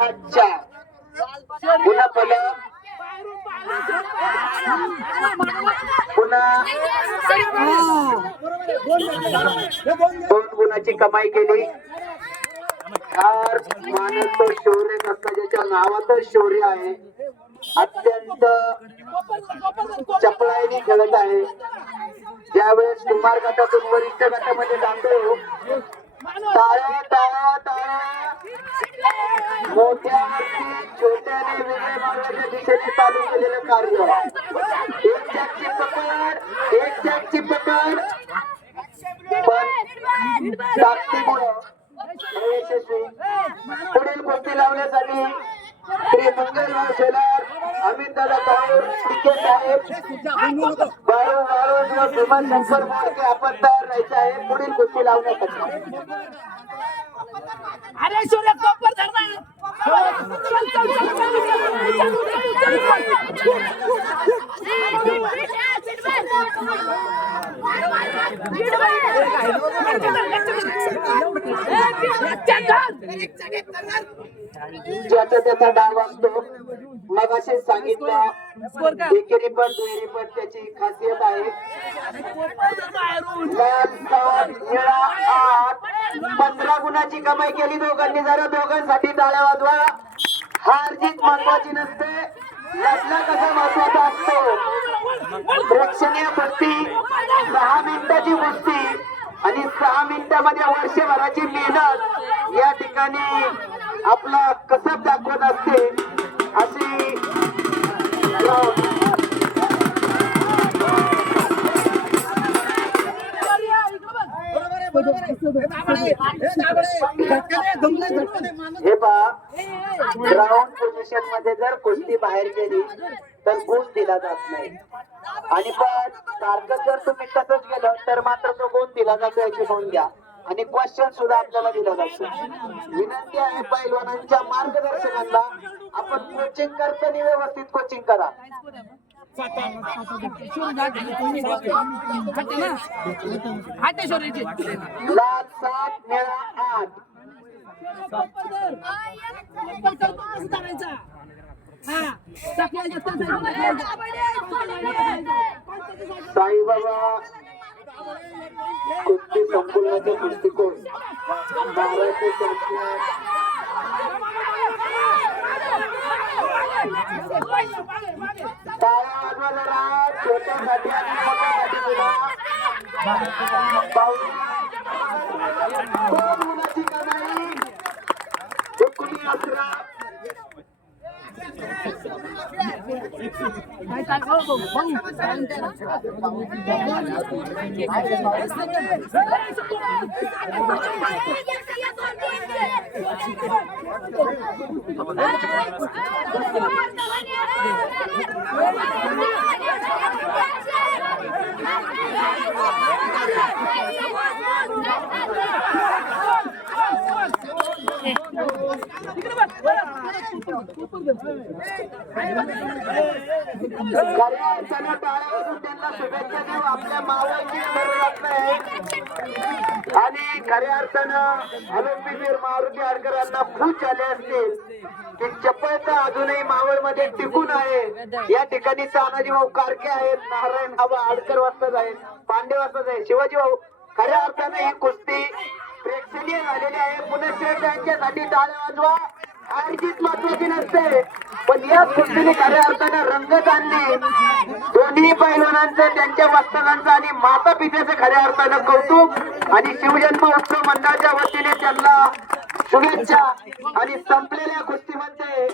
चार पुन्हा पुन्हा दोन गुणाची कमाई केली. चार माणूस तो शौर्य नसतं ज्याच्या नावातच शौर्य आहे. अत्यंत चपळाईने खेळत आहे. ज्यावेळेस कुमार गटातून वरिष्ठ गटामध्ये जातो टाळ्या टाळ्या छोट्याने वेगळे मारण्याच्या दिशेने चालू केलेलं कार्य एक जॅकची पकड एक जॅकची पकड पण ताकदीमुळं यशस्वी पुढील गोष्टी लावण्यासाठी श्री मंगलराव शेलार अमित दादा आपण तयार राहायचं आहे पुढील कुस्ती लावण्यासाठी अरे सूर्य कोपर धरणार ज्याचा त्याचा डाव असतो मग असे सांगितलं एकेरी पण दुहेरी पण त्याची खासियत आहे पंधरा गुणाची कमाई केली दोघांनी जरा दोघांसाठी टाळ्या वाजवा हार जीत महत्वाची नसते लढला कसा महत्त्वाचा असतो प्रेक्षणीय कुस्ती दहा मिनिटाची कुस्ती आणि सहा मिनिटामध्ये वर्षभराची मेहनत या ठिकाणी आपला कसब दाखवत असते. अशी हे पहा ग्राउंड पोझिशनमध्ये जर कुस्ती बाहेर गेली तर गुण दिला जात नाही. आणि पण सारखं जर तुम्ही तसंच गेलं तर मात्र तो गुण दिला जातो याची नोंद घ्या. आणि क्वेश्चन सुद्धा आपल्याला दिला जातो. विनंती आहे पैलवानांच्या मार्गदर्शकांना आपण कोचिंग करताना व्यवस्थित कोचिंग करा. लाल सात निळा आठ. साईबाबा कुस्ती संकुलाचे दृष्टिकोन? महाराष्ट्र छोट्यासाठी आणि मोठ्यासाठी सुद्धा पाऊस दोन मुलाची कमाई एकोणी अकरा खऱ्या अर्थानं टाळ्या वाजवून त्यांना शुभेच्छा देऊ आपल्या मावळची आणि खऱ्या अर्थानं ऑलिम्पिक मारुती आडकरांना खूप झाले असतील. की चपळता अजूनही मावळमध्ये टिकून आहे. या ठिकाणी तानाजी भाऊ कारके आहेत नारायण बाबा आडकर वाजतात आहेत पांडे वाजतात आहे शिवाजी भाऊ. खऱ्या अर्थानं ही कुस्ती प्रेक्षणीय झालेली आहे. पुनश्च त्यांच्यासाठी टाळ्या वाजवा. हारजीत महत्वाची नसते. पण या कुस्तीने खऱ्या अर्थानं रंगत आणली दोन्ही पैलवानांचं त्यांच्या वस्तानांचं आणि माता पित्याचं खऱ्या अर्थानं कौतुक आणि शिवजन्म उत्सव मंडळाच्या वतीने त्यांना शुभेच्छा आणि संपलेल्या कुस्तीमध्ये